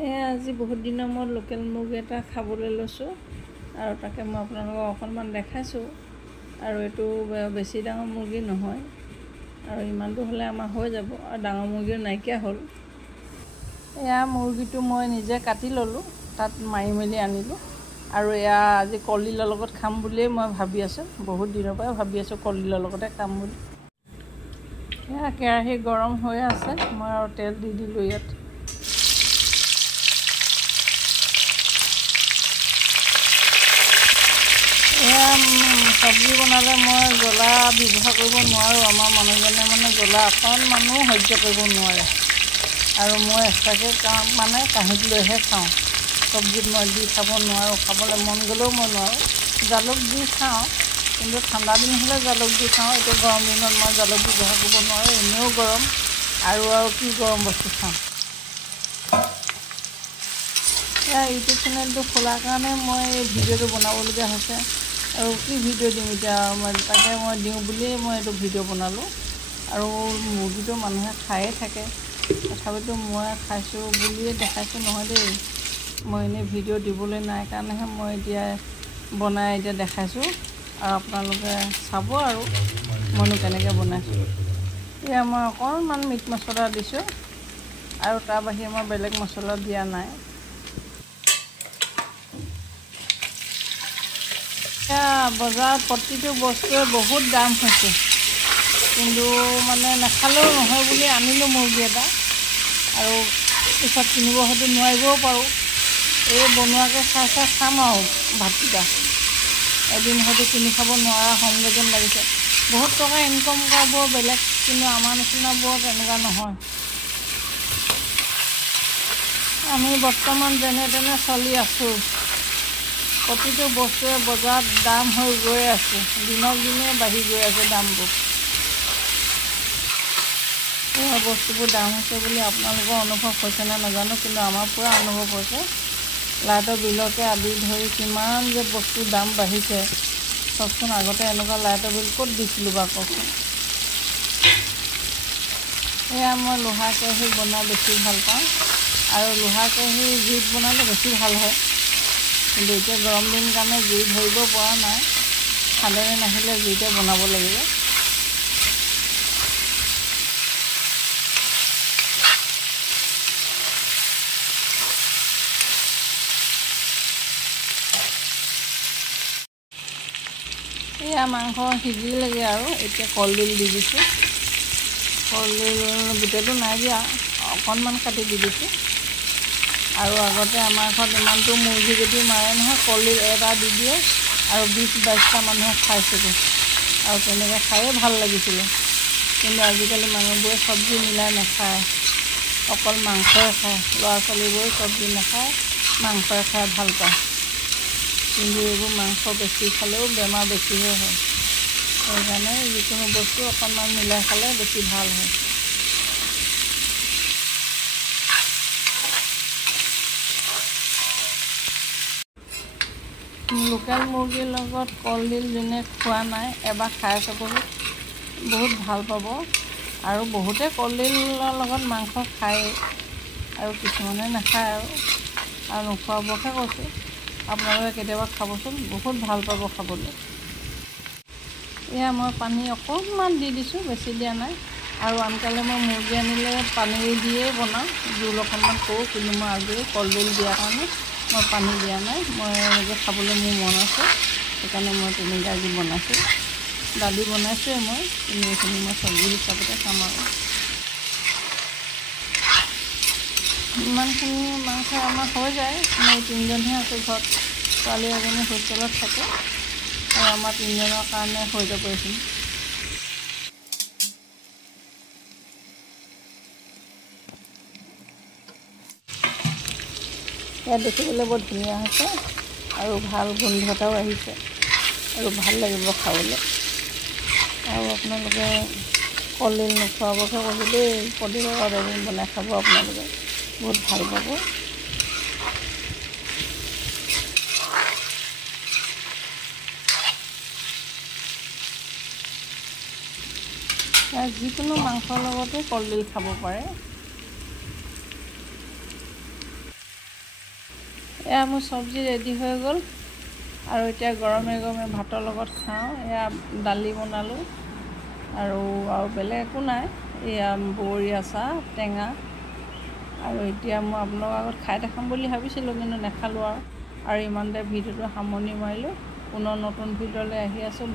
আজি বহুত দিনৰ মূৰত লোকেল মুৰ্গী এটা খাবলৈ লৈছোঁ আৰু তাকে মই আপোনালোকক অকণমান দেখাইছোঁ। আৰু এইটো বেছি ডাঙৰ মুৰ্গী নহয় আৰু ইমানটো হ'লে আমাৰ হৈ যাব, আৰু ডাঙৰ মুৰ্গীও নাইকিয়া হ'ল। এয়া মুৰ্গীটো মই নিজে কাটি ল'লোঁ, তাত মাৰি মেলি আনিলোঁ আৰু এয়া আজি কলডিলৰ লগত খাম বুলিয়েই মই ভাবি আছোঁ। বহুত দিনৰ পৰাই ভাবি আছোঁ কলডিলৰ লগতে খাম বুলি। এয়া কেৰাহী গৰম হৈ আছে, মই আৰু তেল দি দিলোঁ ইয়াত। এয়া চব্জি বনালে মই জ্বলা ব্যৱহাৰ কৰিব নোৱাৰোঁ। আমাৰ মানুহজনে জ্বলা অকণমানো সহ্য কৰিব নোৱাৰে আৰু মই এক্সট্ৰাকৈ কাঁহীত লৈহে খাওঁ। চব্জিত মই দি খাব নোৱাৰোঁ, খাবলৈ মন গ'লেও মই নোৱাৰোঁ। জালুক দি খাওঁ, কিন্তু ঠাণ্ডা দিন হ'লে জালুক দি খাওঁ। এতিয়া গৰম দিনত মই জালুক ব্যৱহাৰ কৰিব নোৱাৰোঁ, এনেও গৰম আৰু কি গৰম বস্তু খাওঁ। এয়া ইউটিউব চেনেলটো খোলাৰ কাৰণে মই এই ভিডিঅ'টো বনাবলগীয়া হৈছে। আৰু কি ভিডিঅ' দিম এতিয়া, তাকে মই দিওঁ বুলিয়েই মই এইটো ভিডিঅ' বনালোঁ। আৰু মুৰ্গীটো মানুহে খায়ে থাকে, তথাপিতো মই খাইছোঁ বুলিয়ে দেখাইছোঁ নহয় দেই। মই এনেই ভিডিঅ' দিবলৈ নাই কাৰণেহে মই এতিয়া বনাই দেখাইছোঁ, আৰু আপোনালোকে চাব আৰু মইনো কেনেকৈ বনাইছোঁ। এয়া মই অকণমান মিট মছলা দিছোঁ আৰু তাৰ বাহিৰে মই বেলেগ মছলা দিয়া নাই। বজাৰত প্ৰতিটো বস্তুৱে বহুত দাম হৈছে, কিন্তু নাখালেও নহয় বুলি আনিলোঁ মুৰ্গী এটা, আৰু পিছত কিনিব হয়তো নোৱাৰিবও পাৰোঁ। এই বনোৱাকৈ খাই খাম আৰু ভাতকেইটা। এদিন হয়তো কিনি খাব নোৱাৰা হ'মগৈ যেন লাগিছে। বহুত টকা ইনকম কৰাবোৰ বেলেগ, কিন্তু আমাৰ নিচিনাবোৰ তেনেকুৱা নহয়। আমি বৰ্তমান যেনে তেনে চলি আছোঁ। প্ৰতিটো বস্তুৱে বজাৰত দাম হৈ গৈ আছে, দিনক দিনে বাঢ়ি গৈ আছে দামবোৰ। বস্তুবোৰ দাম হৈছে বুলি আপোনালোকৰ অনুভৱ হৈছেনে নাজানো, কিন্তু আমাৰ পূৰা অনুভৱ হৈছে। লাইটৰ বিলকে আদি ধৰি কিমান যে বস্তুৰ দাম বাঢ়িছে চাওকচোন। আগতে এনেকুৱা লাইটৰ বিল ক'ত দিছিলোঁ বাৰু কওকচোন। এয়া মই লোহাৰ কেৰাহীত বনাই বেছি ভাল পাওঁ, আৰু লোহাৰ কেৰাহী জুইত বনালে বেছি ভাল হয়। কিন্তু এতিয়া গৰম দিন কাৰণে জুই ধৰিব পৰা নাই, ঠাণ্ডা দিন আহিলে জুইতে বনাব লাগিব। এয়া মাংস সিজিলেগৈ আৰু এতিয়া কলডিল দি দিছোঁ। কলডিল গোটেইটো নাই দিয়া, অকণমান কাটি দি দিছোঁ। আৰু আগতে আমাৰ ঘৰত ইমানটো মুৰ্গী যদি মাৰে নহয়, কলডিল এটা দি দিয়ে আৰু 20-22টা মানুহে খাইছিলোঁ, আৰু তেনেকৈ খায়ে ভাল লাগিছিলে। কিন্তু আজিকালি মানুহবোৰে চব্জি মিলাই নাখায়, অকল মাংসই খায়। ল'ৰা ছোৱালীবোৰে চব্জি নাখায়, মাংসই খাই ভাল পায়। কিন্তু এইবোৰ মাংস বেছি খালেও বেমাৰ বেছিহে হয়। সেইকাৰণে যিকোনো বস্তু অকণমান মিলাই খালে বেছি ভাল হয়। লোকেল মুৰ্গীৰ লগত কলডিল যোনে খোৱা নাই এবাৰ খাই চাবহি, বহুত ভাল পাব। আৰু বহুতে কলডিলৰ লগত মাংস খায়েই, আৰু কিছুমানে নাখায় আৰু নোখোৱাবোৰহে কৈছোঁ। আপোনালোকে কেতিয়াবা খাবচোন, বহুত ভাল পাব খাবলৈ। এয়া মই পানী অকণমান দি দিছোঁ, বেছি দিয়া নাই। আৰু আনকালে মই মুৰ্গী আনিলে পানী দিয়েই বনাওঁ, জোল অকণমান কৰোঁ, কিন্তু মই আজি কলডিল দিয়াৰ কাৰণে মই পানী দিয়া নাই। মই এনেকৈ খাবলৈ মোৰ মন আছে, সেইকাৰণে মই তেনেকৈ আজি বনাইছোঁ। দালি বনাইছোঁৱে মই, কিন্তু এইখিনি মই চব্জি হিচাপতে খাম আৰু। ইমানখিনি মাংস আমাৰ হৈ যায়। মই 3জনহে আছোঁ ঘৰত, ছোৱালী এজনী হোষ্টেলত থাকে, আৰু আমাৰ 3জনৰ কাৰণে হৈ যাব এইখিনি। ইয়াত দেখিবলৈ বৰ ধুনীয়া হৈছে, আৰু ভাল গোন্ধ এটাও আহিছে, আৰু ভাল লাগিব খাবলৈ। আৰু আপোনালোকে কলডিল নোখোৱাবোৰহে কৈছোঁ দেই, কলডিলৰ লগত এদিন বনাই খাব, আপোনালোকে বহুত ভাল পাব। যিকোনো মাংসৰ লগতে কলডিল খাব পাৰে। এয়া মোৰ চব্জি ৰেডি হৈ গ'ল আৰু এতিয়া গৰমে গৰমে ভাতৰ লগত খাওঁ। এয়া দালি বনালোঁ আৰু বেলেগ একো নাই। এয়া বগৰী আচাৰ টেঙা আৰু এতিয়া মই আপোনালোকৰ আগত খাই দেখাম বুলি ভাবিছিলোঁ, কিন্তু নেখালোঁ আৰু ইমানতে ভিডিঅ'টো সামৰণি মাৰিলোঁ। পুনৰ নতুন ভিডিঅ'লৈ আহি আছোঁ।